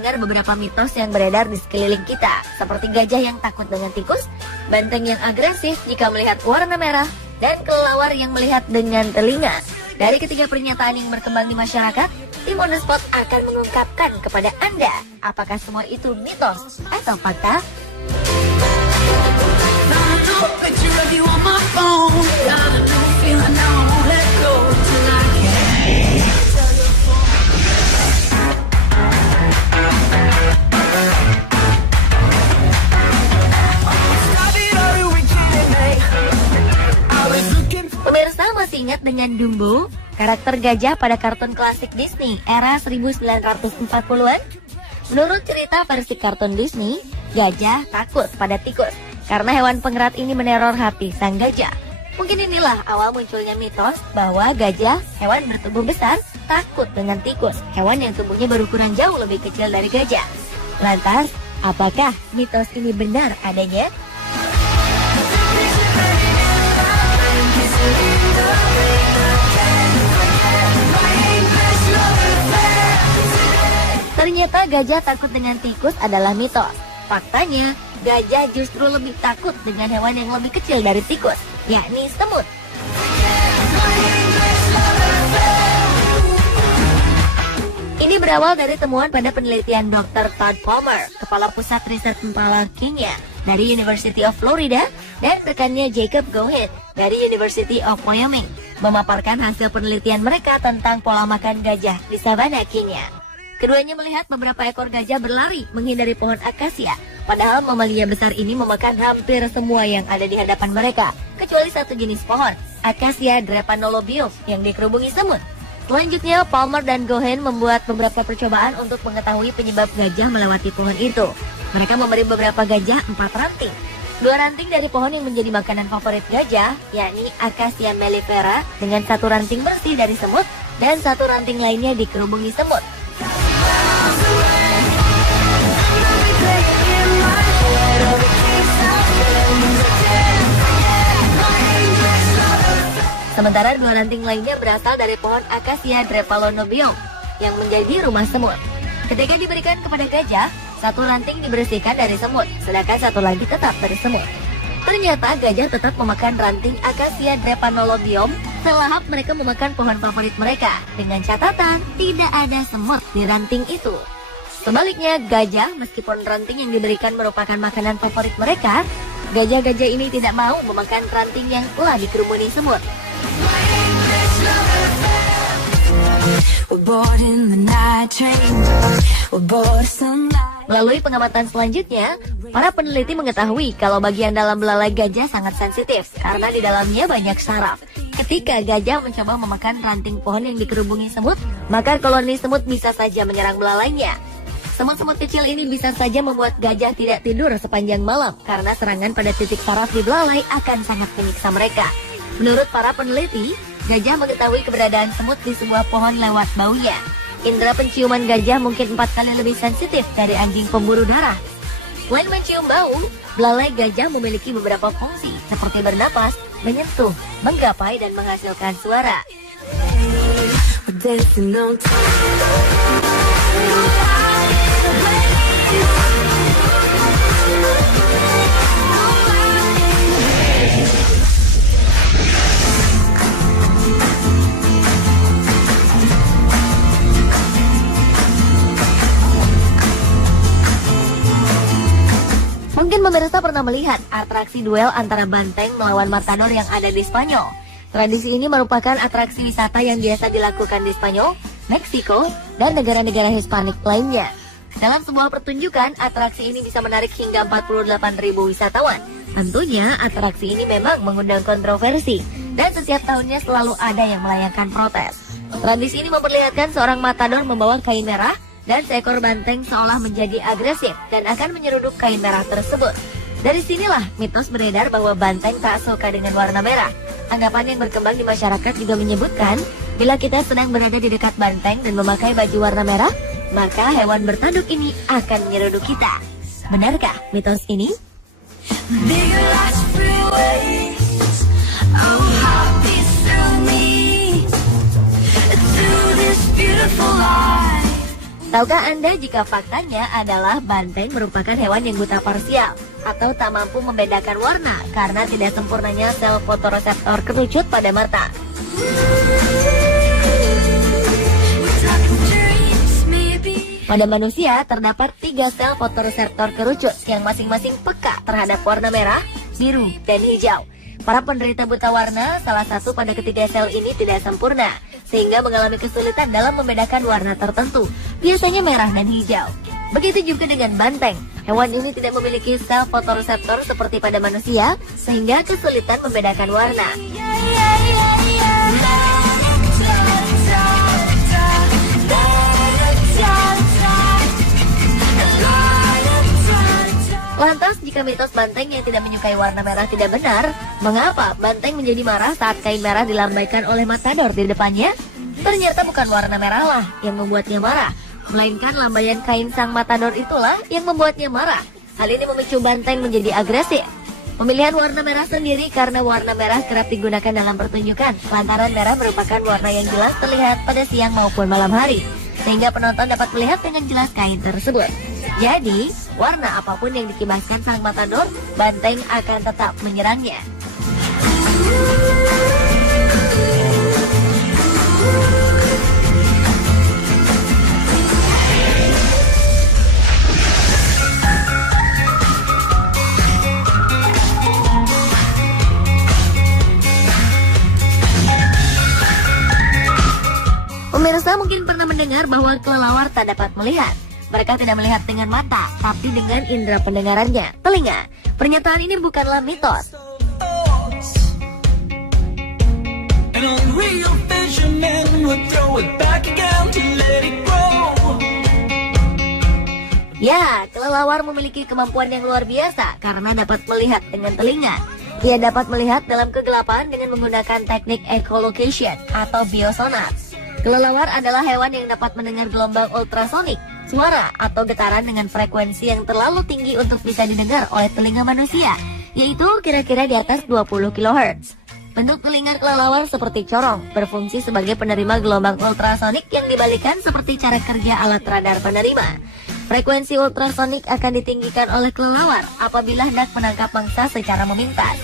mendengar beberapa mitos yang beredar di sekeliling kita, seperti gajah yang takut dengan tikus, banteng yang agresif jika melihat warna merah, dan kelelawar yang melihat dengan telinga. Dari ketiga pernyataan yang berkembang di masyarakat, tim On The Spot akan mengungkapkan kepada Anda apakah semua itu mitos atau fakta. Pemirsa masih ingat dengan Dumbo, karakter gajah pada kartun klasik Disney era 1940-an? Menurut cerita versi kartun Disney, gajah takut pada tikus karena hewan pengerat ini meneror hati sang gajah. Mungkin inilah awal munculnya mitos bahwa gajah, hewan bertubuh besar, takut dengan tikus, hewan yang tubuhnya berukuran jauh lebih kecil dari gajah. Lantas, apakah mitos ini benar adanya? Ternyata gajah takut dengan tikus adalah mitos. Faktanya, gajah justru lebih takut dengan hewan yang lebih kecil dari tikus, yakni semut. Ini berawal dari temuan pada penelitian Dr. Todd Palmer, Kepala Pusat Riset Empala Kenya dari University of Florida, dan rekannya Jacob Goheen dari University of Wyoming, memaparkan hasil penelitian mereka tentang pola makan gajah di savana Kenya. Keduanya melihat beberapa ekor gajah berlari menghindari pohon akasia, padahal mamalia besar ini memakan hampir semua yang ada di hadapan mereka, kecuali satu jenis pohon, Acacia drepanolobium, yang dikerubungi semut. Selanjutnya, Palmer dan Goheen membuat beberapa percobaan untuk mengetahui penyebab gajah melewati pohon itu. Mereka memberi beberapa gajah 4 ranting. 2 ranting dari pohon yang menjadi makanan favorit gajah, yakni Acacia mellifera, dengan 1 ranting bersih dari semut, dan 1 ranting lainnya dikerubungi semut. Sementara 2 ranting lainnya berasal dari pohon Acacia drepanolobium yang menjadi rumah semut. Ketika diberikan kepada gajah, 1 ranting dibersihkan dari semut, sedangkan 1 lagi tetap dari semut. Ternyata gajah tetap memakan ranting Acacia drepanolobium selahap mereka memakan pohon favorit mereka, dengan catatan tidak ada semut di ranting itu. Sebaliknya, gajah meskipun ranting yang diberikan merupakan makanan favorit mereka, gajah-gajah ini tidak mau memakan ranting yang telah dikerumuni semut. Melalui pengamatan selanjutnya, para peneliti mengetahui kalau bagian dalam belalai gajah sangat sensitif karena di dalamnya banyak saraf. Ketika gajah mencoba memakan ranting pohon yang dikerubungi semut, maka koloni semut bisa saja menyerang belalainya. Semut-semut kecil ini bisa saja membuat gajah tidak tidur sepanjang malam karena serangan pada titik saraf di belalai akan sangat menyiksa mereka. Menurut para peneliti, gajah mengetahui keberadaan semut di sebuah pohon lewat baunya. Indera penciuman gajah mungkin 4 kali lebih sensitif dari anjing pemburu darah. Selain mencium bau, belalai gajah memiliki beberapa fungsi seperti bernapas, menyentuh, menggapai, dan menghasilkan suara. Mungkin pemirsa pernah melihat atraksi duel antara banteng melawan matador yang ada di Spanyol. Tradisi ini merupakan atraksi wisata yang biasa dilakukan di Spanyol, Meksiko, dan negara-negara Hispanik lainnya. Dalam sebuah pertunjukan, atraksi ini bisa menarik hingga 48.000 wisatawan. Tentunya, atraksi ini memang mengundang kontroversi, dan setiap tahunnya selalu ada yang melayangkan protes. Tradisi ini memperlihatkan seorang matador membawa kain merah, dan seekor banteng seolah menjadi agresif dan akan menyeruduk kain merah tersebut. Dari sinilah mitos beredar bahwa banteng tak suka dengan warna merah. Anggapan yang berkembang di masyarakat juga menyebutkan, bila kita sedang berada di dekat banteng dan memakai baju warna merah, maka hewan bertanduk ini akan menyeruduk kita. Benarkah mitos ini? Tahukah Anda jika faktanya adalah banteng merupakan hewan yang buta parsial atau tak mampu membedakan warna karena tidak sempurnanya sel fotoreseptor kerucut pada mata. Pada manusia terdapat 3 sel fotoreseptor kerucut yang masing-masing peka terhadap warna merah, biru, dan hijau. Para penderita buta warna, salah satu pada ketiga sel ini tidak sempurna, sehingga mengalami kesulitan dalam membedakan warna tertentu, biasanya merah dan hijau. Begitu juga dengan banteng. Hewan ini tidak memiliki sel fotoreseptor seperti pada manusia, sehingga kesulitan membedakan warna. Lantas, jika mitos banteng yang tidak menyukai warna merah tidak benar, mengapa banteng menjadi marah saat kain merah dilambaikan oleh matador di depannya? Ternyata bukan warna merah lah yang membuatnya marah, melainkan lambaian kain sang matador itulah yang membuatnya marah. Hal ini memicu banteng menjadi agresif. Pemilihan warna merah sendiri karena warna merah kerap digunakan dalam pertunjukan, lantaran merah merupakan warna yang jelas terlihat pada siang maupun malam hari, sehingga penonton dapat melihat dengan jelas kain tersebut. Jadi, warna apapun yang dikibaskan sang matador, banteng akan tetap menyerangnya. Pemirsa mungkin pernah mendengar bahwa kelelawar tak dapat melihat. Mereka tidak melihat dengan mata, tapi dengan indera pendengarannya, telinga. Pernyataan ini bukanlah mitos. Ya, kelelawar memiliki kemampuan yang luar biasa karena dapat melihat dengan telinga. Ia dapat melihat dalam kegelapan dengan menggunakan teknik echolocation atau biosonar. Kelelawar adalah hewan yang dapat mendengar gelombang ultrasonik, suara atau getaran dengan frekuensi yang terlalu tinggi untuk bisa didengar oleh telinga manusia, yaitu kira-kira di atas 20 kHz. Bentuk telinga kelelawar seperti corong, berfungsi sebagai penerima gelombang ultrasonik yang dibalikan seperti cara kerja alat radar penerima. Frekuensi ultrasonik akan ditinggikan oleh kelelawar apabila hendak menangkap mangsa secara memintas.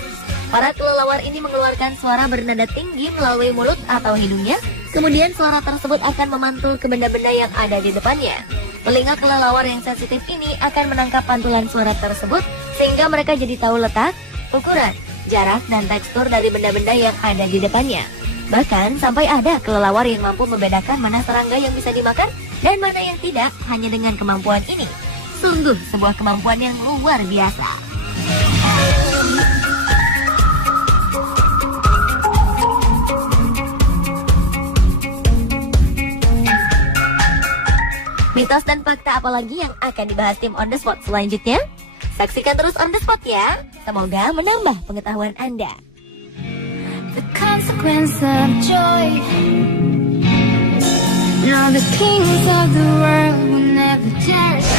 Para kelelawar ini mengeluarkan suara bernada tinggi melalui mulut atau hidungnya, kemudian suara tersebut akan memantul ke benda-benda yang ada di depannya. Telinga kelelawar yang sensitif ini akan menangkap pantulan suara tersebut, sehingga mereka jadi tahu letak, ukuran, jarak, dan tekstur dari benda-benda yang ada di depannya. Bahkan sampai ada kelelawar yang mampu membedakan mana serangga yang bisa dimakan dan mana yang tidak hanya dengan kemampuan ini. Sungguh sebuah kemampuan yang luar biasa. Mitos dan fakta apalagi yang akan dibahas tim On The Spot selanjutnya? Saksikan terus On The Spot ya. Semoga menambah pengetahuan Anda. The consequence of joy. Now the kings of the world will never judge.